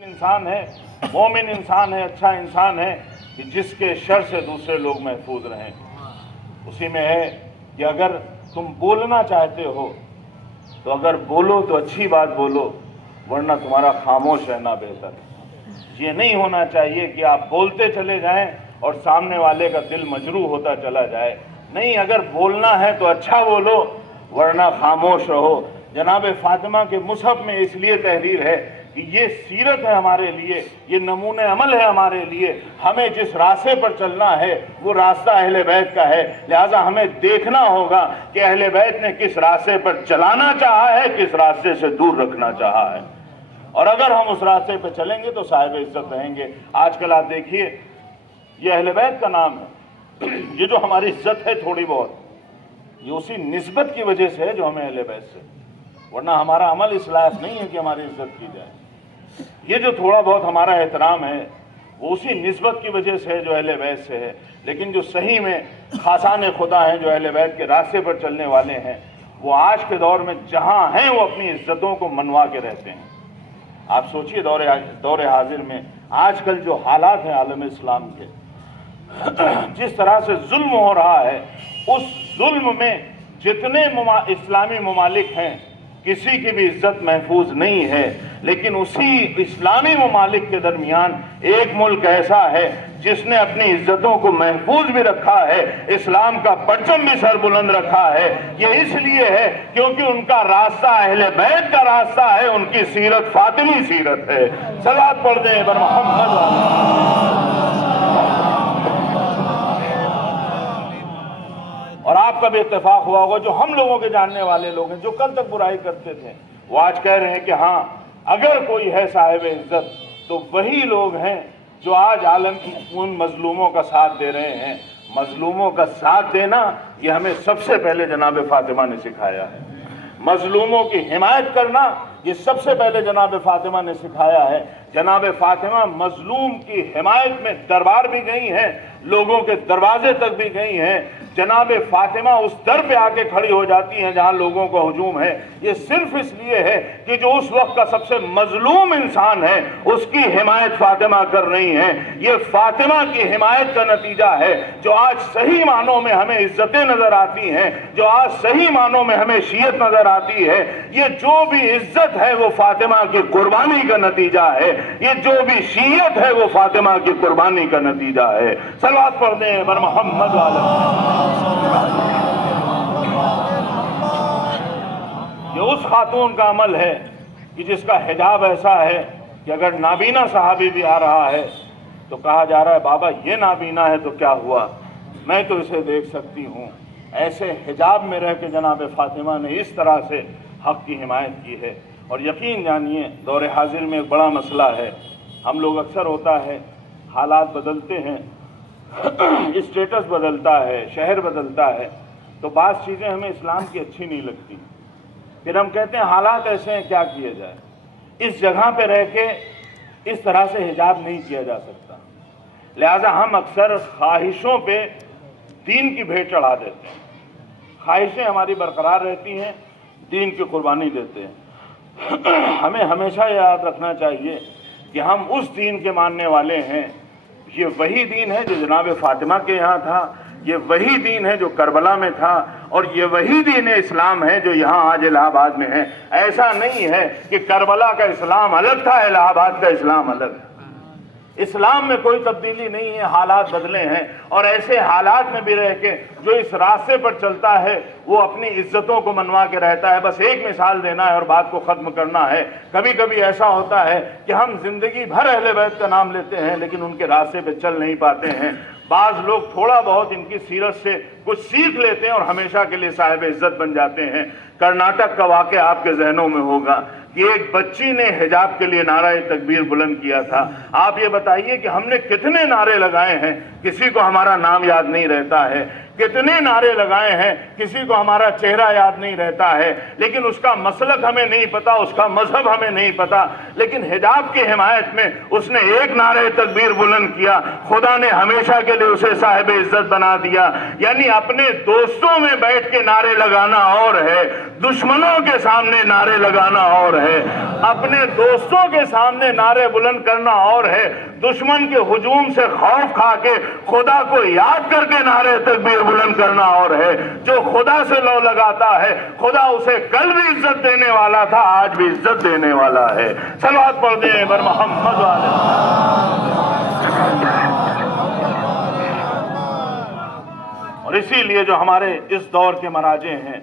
इंसान है, मोमिन इंसान है, अच्छा इंसान है कि जिसके शर से दूसरे लोग महफूज रहें। उसी में है कि अगर तुम बोलना चाहते हो तो अगर बोलो तो अच्छी बात बोलो, वरना तुम्हारा खामोश रहना बेहतर है। ये नहीं होना चाहिए कि आप बोलते चले जाएं और सामने वाले का दिल मजरूह होता चला जाए। नहीं, अगर बोलना है तो अच्छा बोलो, वरना खामोश रहो। जनाब फातिमा के मुसहफ में इसलिए तहरीर है कि ये सीरत है हमारे लिए, ये नमूने अमल है हमारे लिए। हमें जिस रास्ते पर चलना है वो रास्ता अहले बैत का है, लिहाजा हमें देखना होगा कि अहले बैत ने किस रास्ते पर चलाना चाहा है, किस रास्ते से दूर रखना चाहा है। और अगर हम उस रास्ते पर चलेंगे तो साहिब इज्जत रहेंगे। आजकल आप देखिए, ये अहले बैत का नाम है, ये जो हमारी इज्जत है थोड़ी बहुत, ये उसी निस्बत की वजह से है जो हमें अहले बैत से, वरना हमारा अमल इस लायक नहीं है कि हमारी इज्जत की जाए। ये जो थोड़ा बहुत हमारा एहतराम है वो उसी निस्बत की वजह से है जो अहले बैत से है। लेकिन जो सही में खासान खुदा हैं, जो अहले बैत के रास्ते पर चलने वाले हैं, वो आज के दौर में जहाँ हैं वो अपनी इज्जतों को मनवा के रहते हैं। आप सोचिए दौरे हाजिर में आजकल जो हालात हैं आलम इस्लाम के, जिस तरह से जुल्म हो रहा है, उस जुल्म में जितने इस्लामी ममालिक हैं किसी की भी इज्जत महफूज नहीं है। लेकिन उसी इस्लामी ममालिक के दरमियान एक मुल्क ऐसा है जिसने अपनी इज्जतों को महफूज भी रखा है, इस्लाम का परचम भी सर बुलंद रखा है। ये इसलिए है क्योंकि उनका रास्ता अहले बैत का रास्ता है, उनकी सीरत फातिमी सीरत है। सलात पढ़ दें बर मोहम्मद। और आपका भी इत्तेफाक हुआ होगा, जो हम लोगों के जानने वाले लोग हैं, जो कल तक बुराई करते थे, वो आज कह रहे हैं कि हाँ, अगर कोई है साहिब इज्जत तो वही लोग हैं जो आज आलम की उन मजलूमों का साथ दे रहे हैं। मजलूमों का साथ देना ये हमें सबसे पहले जनाब फातिमा ने सिखाया है। मजलूमों की हिमायत करना ये सबसे पहले जनाब फातिमा ने सिखाया है। जनाब फातिमा मजलूम की हिमायत में दरबार भी गई हैं, लोगों के दरवाजे तक भी गई हैं। जनाब फातिमा उस दर पे आके खड़ी हो जाती हैं जहां लोगों का हुजूम है। ये सिर्फ इसलिए है कि जो उस वक्त का सबसे मजलूम इंसान है उसकी हिमायत फातिमा कर रही हैं। ये फातिमा की हिमायत का नतीजा है जो आज सही मानों में हमें इज्जतें नजर आती हैं, जो आज सही मानों में हमें शीयत नजर आती है। ये जो भी इज्जत है वो फातिमा की कुर्बानी का नतीजा है, ये जो भी शीयत है वो फातिमा की कुर्बानी का नतीजा है। सलवात पढ़ दें बर मोहम्मद वाला। ये उस खातून का अमल है कि जिसका हिजाब ऐसा है कि अगर नाबीना सहाबी भी आ रहा है तो कहा जा रहा है बाबा ये नाबीना है तो क्या हुआ, मैं तो इसे देख सकती हूँ। ऐसे हिजाब में रह के जनाब फातिमा ने इस तरह से हक की हिमायत की है। और यकीन जानिए दौरे हाजिर में एक बड़ा मसला है। हम लोग अक्सर होता है, हालात बदलते हैं, स्टेटस बदलता है, शहर बदलता है, तो बात चीज़ें हमें इस्लाम की अच्छी नहीं लगती। फिर हम कहते हैं हालात ऐसे हैं, क्या किया जाए। इस जगह पे रह के इस तरह से हिजाब नहीं किया जा सकता। लिहाजा हम अक्सर ख्वाहिशों पे दीन की भेंट चढ़ा देते हैं। ख्वाहिशें हमारी बरकरार रहती हैं, दीन की कुर्बानी देते हैं। हमें हमेशा याद रखना चाहिए कि हम उस दीन के मानने वाले हैं। ये वही दीन है जो जनाब फातिमा के यहाँ था, ये वही दीन है जो करबला में था, और ये वही दीन इस्लाम है जो यहाँ आज इलाहाबाद में है। ऐसा नहीं है कि करबला का इस्लाम अलग था, इलाहाबाद का इस्लाम अलग है। इस्लाम में कोई तब्दीली नहीं है, हालात बदले हैं। और ऐसे हालात में भी रह के जो इस रास्ते पर चलता है वो अपनी इज्जतों को मनवा के रहता है। बस एक मिसाल देना है और बात को ख़त्म करना है। कभी कभी ऐसा होता है कि हम जिंदगी भर अहले बैत का नाम लेते हैं लेकिन उनके रास्ते पे चल नहीं पाते हैं। बाज़ लोग थोड़ा बहुत इनकी सीरत से कुछ सीख लेते हैं और हमेशा के लिए साहिब इज्जत बन जाते हैं। कर्नाटक का वाक़या आपके जहनों में होगा कि एक बच्ची ने हिजाब के लिए नारा तकबीर बुलंद किया था। आप ये बताइए कि हमने कितने नारे लगाए हैं, किसी को हमारा नाम याद नहीं रहता है। कितने नारे लगाए हैं, किसी को हमारा चेहरा याद नहीं रहता है, लेकिन उसका मसलक हमें नहीं पता, उसका मजहब हमें नहीं पता। लेकिन हिजाब की हिमायत में उसने एक नारे तकबीर बुलंद किया, खुदा ने हमेशा के लिए उसे साहिब इज्जत बना दिया। यानी अपने दोस्तों में बैठ के नारे लगाना और है, दुश्मनों के सामने नारे लगाना और है, अपने दोस्तों के सामने नारे बुलंद करना और है, दुश्मन के हुजूम से खौफ खा के खुदा को याद करके नारे तकबीर बुलंद करना और है। जो खुदा से लौ लगाता है खुदा उसे कल भी इज्जत देने वाला था, आज भी इज्जत देने वाला है। सलवात पढ़ दें बर मोहम्मद वाले। और इसीलिए जो हमारे इस दौर के मराजे हैं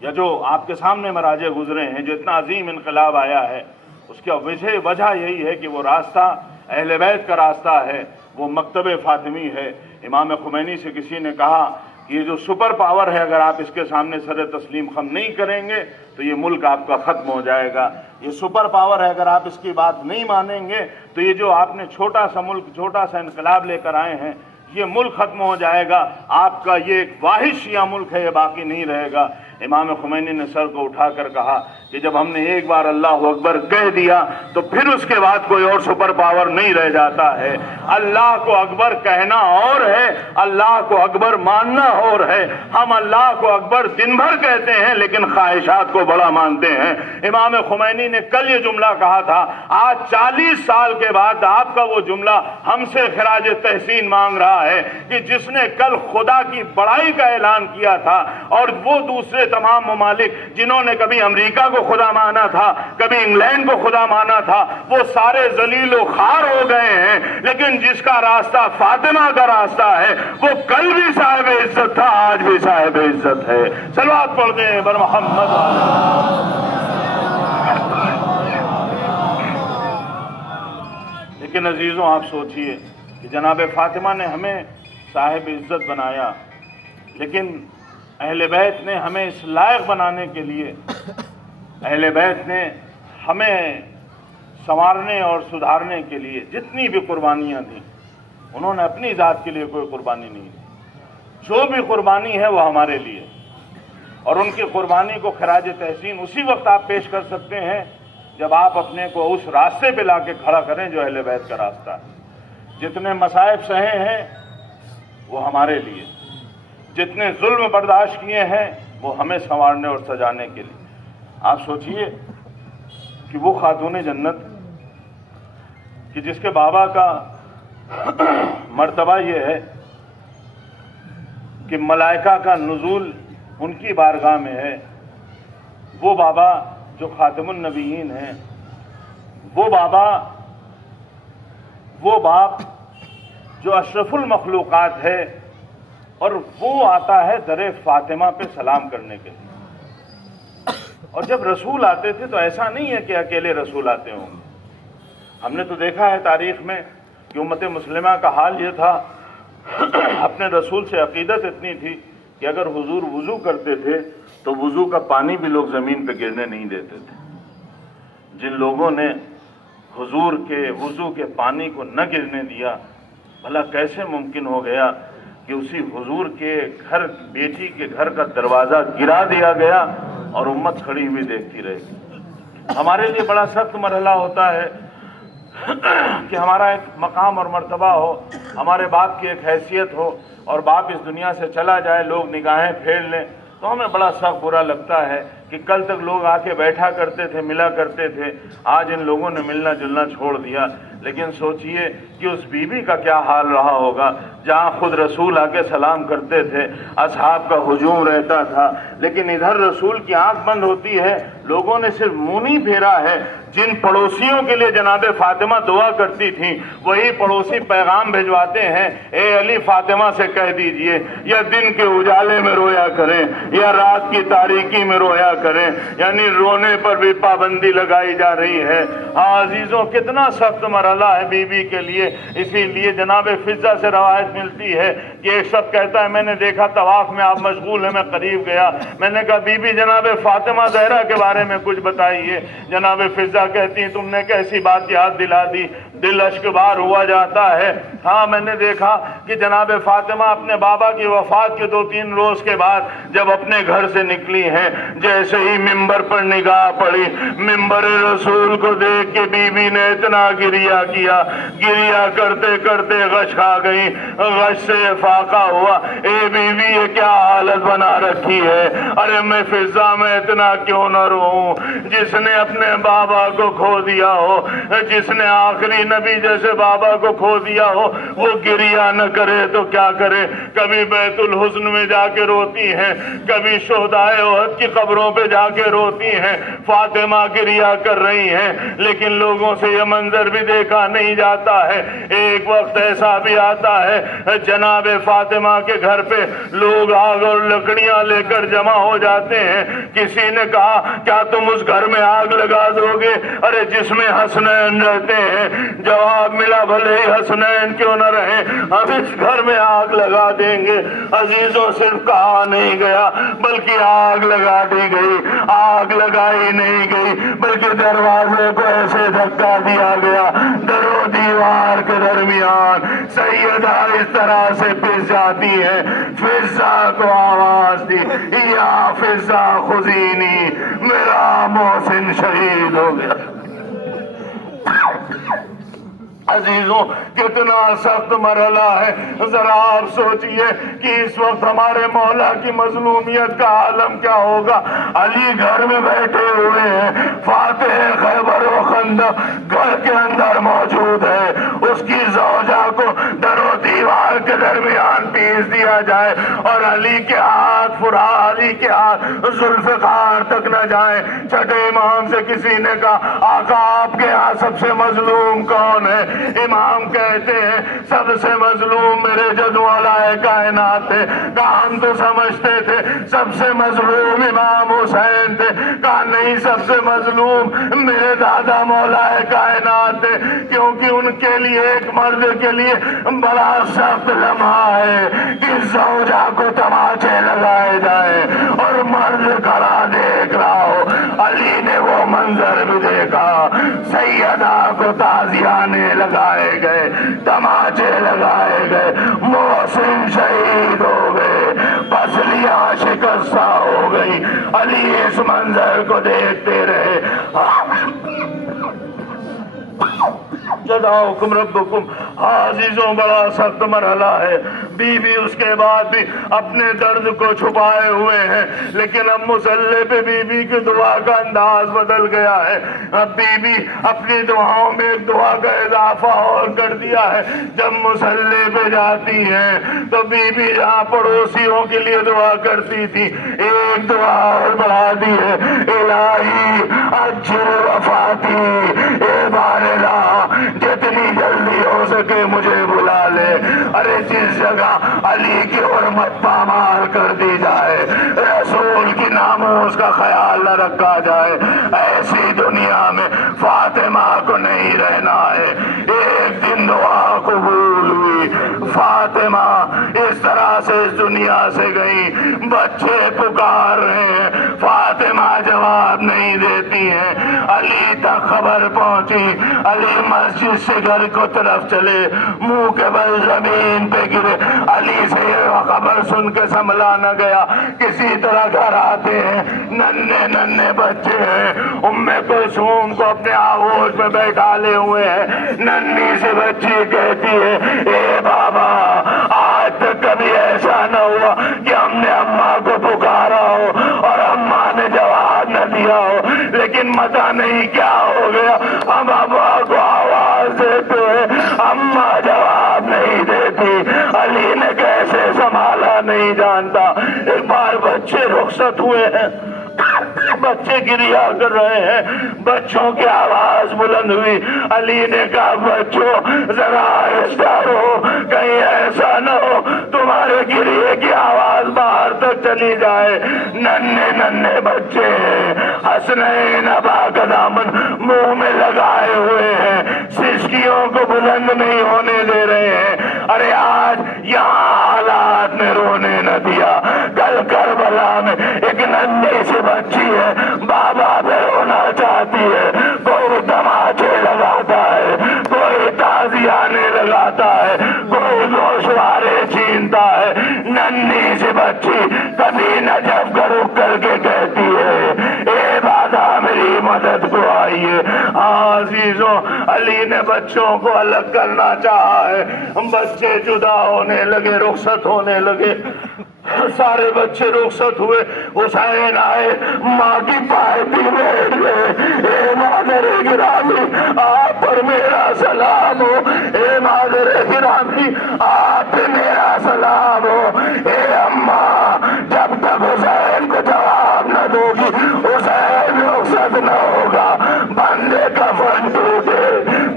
या जो आपके सामने मराजे गुजरे हैं, जो इतना अजीम इनकलाब आया है, उसका वजह यही है कि वो रास्ता अहले बैत का रास्ता है, वो मकतब फातिमी है। इमाम खुमैनी से किसी ने कहा कि ये जो सुपर पावर है, अगर आप इसके सामने सर तस्लीम खम नहीं करेंगे तो ये मुल्क आपका ख़त्म हो जाएगा। ये सुपर पावर है, अगर आप इसकी बात नहीं मानेंगे तो ये जो आपने छोटा सा मुल्क, छोटा सा इनकलाब लेकर आए हैं, ये मुल्क ख़त्म हो जाएगा। आपका ये एक वाहिद शिया मुल्क है, ये बाकी नहीं रहेगा। इमाम खुमैनी ने सर को उठाकर कहा कि जब हमने एक बार अल्लाह अकबर कह दिया तो फिर उसके बाद कोई और सुपर पावर नहीं रह जाता है। अल्लाह को अकबर कहना और है, अल्लाह को अकबर मानना और है। हम अल्लाह को अकबर दिन भर कहते हैं लेकिन ख्वाहिशात को बड़ा मानते हैं। इमाम खुमैनी ने कल ये जुमला कहा था, आज 40 साल के बाद आपका वो जुमला हमसे खिराज तहसीन मांग रहा है कि जिसने कल खुदा की बड़ाई का ऐलान किया था और वो दूसरे तमाम ममालिक जिन्होंने कभी अमेरिका को खुदा माना था, कभी इंग्लैंड को खुदा माना था, वो सारे जलीलो खार हो गए हैं। लेकिन जिसका रास्ता फातिमा का रास्ता है वो कल भी साहिब इज्जत था, आज भी साहिब इज्जत है। सलवात पढ़ दें बर मोहम्मद। लेकिन अजीजों, आप सोचिए कि जनाब फातिमा ने हमें साहिब इज्जत बनाया, लेकिन अहले बैत ने हमें इस लायक बनाने के लिए, अहले बैत ने हमें संवारने और सुधारने के लिए जितनी भी कुर्बानियाँ दी, उन्होंने अपनी ज़ात के लिए कोई कुर्बानी नहीं दी। जो भी कुर्बानी है वो हमारे लिए, और उनकी कुर्बानी को खराज तहसीन उसी वक्त आप पेश कर सकते हैं जब आप अपने को उस रास्ते पे लाके खड़ा करें जो अहले बैत का रास्ता है। जितने मसाइब सहे हैं वो हमारे लिए, जितने जुल्म बर्दाश्त किए हैं वो हमें संवारने और सजाने के लिए। आप सोचिए कि वो खातून जन्नत कि जिसके बाबा का मर्तबा ये है कि मलाइका का नुज़ूल उनकी बारगाह में है, वो बाबा जो खातिमुन नबीयीन हैं, वो बाबा, वो बाप जो अशरफुल मखलूक़ात है, और वो आता है दरे फातिमा पे सलाम करने के लिए। और जब रसूल आते थे तो ऐसा नहीं है कि अकेले रसूल आते होंगे। हमने तो देखा है तारीख़ में कि उम्मत मुस्लिमा का हाल ये था, अपने रसूल से अक़ीदत इतनी थी कि अगर हुजूर वज़ू करते थे तो वज़ू का पानी भी लोग ज़मीन पे गिरने नहीं देते थे। जिन लोगों ने हुजूर के वज़ू के पानी को न गिरने दिया, भला कैसे मुमकिन हो गया कि उसी हुजूर के घर, बेटी के घर का दरवाज़ा गिरा दिया गया और उम्मत खड़ी हुई देखती रहेगी। हमारे लिए बड़ा सख्त मरहला होता है कि हमारा एक मकाम और मर्तबा हो, हमारे बाप की एक हैसियत हो, और बाप इस दुनिया से चला जाए, लोग निगाहें फेर लें, तो हमें बड़ा सख्त बुरा लगता है कि कल तक लोग आके बैठा करते थे, मिला करते थे, आज इन लोगों ने मिलना जुलना छोड़ दिया। लेकिन सोचिए कि उस बीबी का क्या हाल रहा होगा जहाँ खुद रसूल आके सलाम करते थे, असहाब का हुजूम रहता था, लेकिन इधर रसूल की आंख बंद होती है, लोगों ने सिर्फ मुंह नहीं फेरा है। जिन पड़ोसियों के लिए जनाब फातिमा दुआ करती थी, वही पड़ोसी पैगाम भिजवाते हैं, ए अली फातिमा से कह दीजिए या दिन के उजाले में रोया करें या रात की तारीकी में रोया करें, यानी रोने पर भी पाबंदी लगाई जा रही है। हाँ अजीजों, कितना सख्त मरहला है बीबी के लिए। इसीलिए जनाब फिजा से रवायत मिलती है कि एक शख्स कहता है, मैंने देखा तवाफ में आप मशगूल है, मैं करीब गया, मैंने कहा बीबी जनाब फातिमा ज़हरा के बारे में कुछ बताइए। जनाब फिजा कहती हैं, तुमने कैसी बात याद दिला दी, दिल अश्कबार हुआ जाता है। हाँ मैंने देखा कि जनाब फातिमा अपने बाबा की वफात के 2-3 रोज़ के बाद जब अपने घर से निकली हैं, जैसे जैसे ही मिंबर पर निगाह पड़ी, मिंबर रसूल को देख के बीबी ने इतना गिरिया किया, गिरिया करते करते गश खा गई, गश से फाका हुआ। ए बीबी ये क्या हालत बना रखी है, अरे मैं फिजा में इतना क्यों न रोऊं। जिसने अपने बाबा को खो दिया हो, जिसने आखिरी नबी जैसे बाबा को खो दिया हो, वो गिरिया न करे तो क्या करे। कभी बैतुल हुस्न में जाके रोती हैं, कभी शोहदाए ओहद की कब्रों पे जाके रोती हैं। फातिमा गिरिया कर रही हैं, लेकिन लोगों से ये मंजर भी देखा नहीं जाता है। एक वक्त ऐसा भी आता है जनाबे फातिमा के घर पे लोग आग और लकड़ियां लेकर जमा हो जाते हैं। किसी ने कहा क्या तुम उस घर में आग लगा दोगे, अरे जिसमें हसनैन रहते हैं। जवाब मिला भले ही हसनैन क्यों न रहे, हम इस घर में आग लगा देंगे। अजीजों सिर्फ कहा नहीं गया बल्कि आग लगा दी गई। आग लगाई नहीं गई बल्कि दरवाजे को ऐसे धक्का दिया गया, दरो दीवार के दरमियान सैयदा इस तरह से पिस जाती है। फिजा को आवाज दी, या फिजा खुजीनी, मेरा मोहसिन शहीद हो गया। अजीजों कितना सख्त मरहला है। जरा आप सोचिए कि इस वक्त हमारे मौला की मजलूमियत का आलम क्या होगा। अली घर में बैठे हुए हैं, फातिह खैबर व खंदक घर के अंदर मौजूद है। उसकी ज़ौजा को दरो दीवार के दरमियान पीस दिया जाए और अली के हाथ फुरा, अली के हाथ जुल्फ़िकार तक न जाए। छठे इमाम से किसी ने कहा आका आपके यहाँ सबसे मजलूम कौन है। इमाम कहते हैं सबसे मजलूम मेरे जदू वाला कायनात थे। कहा हम तो समझते थे सबसे मजलूम इमाम हुसैन थे। कहा नहीं, सबसे मजलूम मेरे दादा मौला कायनात थे, क्योंकि उनके लिए, एक मर्द के लिए बड़ा सख्त लम्हा है कि ज़ौजा को तमाचे लगाए जाए और मर्द खड़ा देख रहा हो। अली ने वो मंजर भी देखा, सैयदा को ताजियाने लगाए गए, तमाचे लगाए गए, मोहसिन शहीद हो गए, पसलियां शिकस्ता हो गई। अली इस मंजर को देखते रहे। जज़ाकुम रब्बुकुम। अज़ीज़ों बड़ा सख्त मरहला है। बीवी उसके बाद भी अपने दर्द को छुपाए हुए हैं, लेकिन अब मुसल्ले पे बीवी की दुआ का अंदाज बदल गया है। अब बीवी अपनी दुआओं में एक दुआ का इजाफा और कर दिया है। जब मुसल्ले पे जाती हैं तो बीवी जहाँ पड़ोसियों के लिए दुआ करती थी, एक दुआ और बढ़ा दी है, इलाही अज्जिल वफाती, ए बारिला जितनी जल्दी हो सके मुझे बुला ले। अरे जिस जगह अली की हुर्मत पामाल कर दी जाए, रसूल की नामोस का ख्याल न रखा जाए, ऐसी दुनिया में फातिमा को नहीं रहना है। एक दिन दुआ कबूल हुई, फातिमा इस तरह से इस दुनिया से गई। बच्चे पुकार रहे हैं, फातिमा जवाब नहीं देती हैं। अली तक खबर पहुंची, अली मस्जिद से घर को तरफ चले, मुंह के बल जमीन पे गिरे। अली से खबर सुन के संभला न गया, किसी तरह घर आते हैं, नन्हे नन्हे बच्चे हैं। उम्मे कुलसूम को अपने आगोश में बैठा ले हुए हैं। नन्ही सी बच्ची कहती है, ए बाबा आज तक कभी ऐसा न हुआ कि हमने अम्मा को पुकारा हो और अम्मा ने जवाब न दिया हो, लेकिन पता नहीं क्या हो गया, हम अम्मा को आवाज देते हैं, अम्मा जवाब नहीं देती। अली ने कैसे संभाला नहीं जानता। एक बार बच्चे रुखसत हुए हैं, बच्चे गिरिया कर रहे हैं, बच्चों की आवाज बुलंद हुई। अली ने कहा बच्चों जरा आहिस्ता रहो, कहीं ऐसा न हो तुम्हारे गिरिए की आवाज बाहर तक चली जाए। नन्हे नन्हे बच्चे हसनैन अबा का दामन मुंह में लगाए हुए हैं, सिसकियों को बुलंद नहीं होने दे रहे हैं। अरे आज यहाँ हालात ने रोने न दिया। कल करबला में एक नन्ही सी बच्ची है, बाबा पे रोना चाहती है, कोई तमाचे लगाता है, कोई ताजियाने लगाता है, कोई गोशवारे छीनता है। नन्ही सी बच्ची कभी न जब रुक करके कहती है, عزیزوں علی نے بچوں کو الگ کرنا چاہا ہے، بچے جدا ہونے لگے، رخصت ہونے لگے، سارے بچے رخصت ہوئے، حسین آئے، ماں کی پائتی بیٹھ گئے، اے مادر گرامی آپ پر میرا سلام ہو، اے مادر گرامی آپ پہ میرا سلام ہو، اے اماں جب تک حسین کو جواب نہ دو گی حسین رخصت نہ ہوگا۔ بندے کفن ٹوٹے،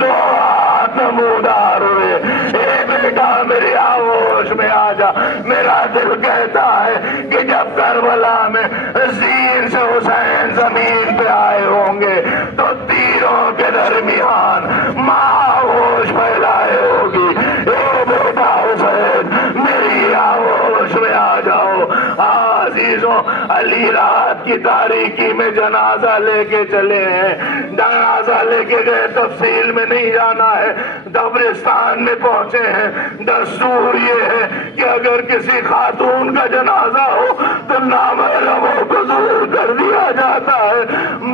دو ہاتھ نمودار ہوئے، اے بیٹا میری آغوش میں آ جا، میرا دل کہتا ہے کہ جب کربلا میں زین سے حسین زمین پہ آئے ہوں گے تو تیروں کے درمیان ماں ہوش پھیلائے ہوگی، اے بیٹا حسین میری آغوش میں آ جاؤ۔ عزیزوں علی رات کی تاریکی میں جنازہ لے کے چلے ہیں، جنازہ لے کے گئے، تفصیل میں نہیں جانا ہے، قبرستان میں پہنچے ہیں، دستور یہ ہے کہ اگر کسی خاتون کا جنازہ ہو تو نامحرموں کو دور کر دیا جاتا ہے،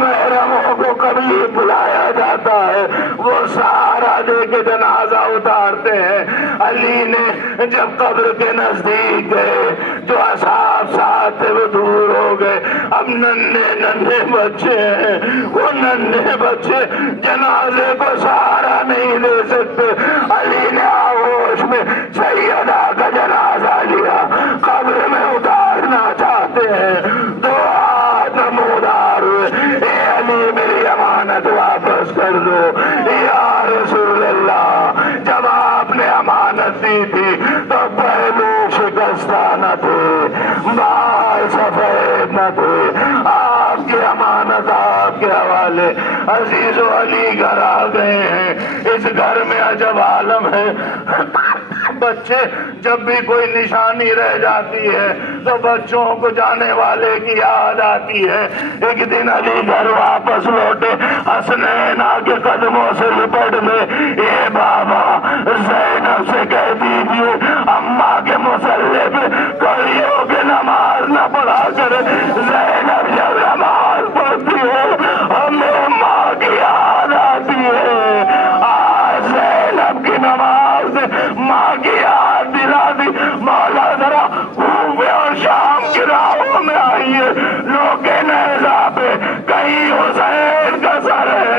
محرموں کو قریب بلایا جاتا ہے، وہ سہارا دے کے جنازہ اتارتے ہیں۔ علی نے جب قبر کے نزدیک گئے، جو اصحاب ساتھ تھے وہ دور ہو گئے، اب ننھے بچے ہیں، وہ ننھے بچے جنازے کو سہارا نہیں دے سکتے۔ علی نے آغوش میں سیدہ کا جنازہ لیا، قبر میں اتارنا چاہتے ہیں، دو ہاتھ نمودار ہوئے، اے علی میری امانت واپس کر دو یا رسول اللہ۔ جب آپ نے امانت دی تھی تو پہلو شکستہ نہ تھے، بال سفید نہ تھے، آپ کی امانت آپ کے حوالے۔ عزیز و علی گھر آ گئے ہیں، اس گھر میں عجب عالم ہے، بچے جب بھی کوئی نشانی رہ جاتی ہے تو بچوں کو جانے والے کی یاد آتی ہے۔ ایک دن علی گھر واپس لوٹے، حسنین آ کے قدموں سے لپٹ میں، اے بابا زینب سے کہہ دیجئے اماں کے مصلی پہ کھڑی ہو کے نماز نہ پڑھا کرے، زینب جب نماز پڑھتی ہے ہمیں ماں کی یاد آتی ہے۔ آج زینب کی نماز نے ماں کی یاد دلا دی۔ مولا ذرا کوفے اور شام کی راہوں میں آئیے، لوگ نیزہ پہ کہیں حسین کا سر ہے،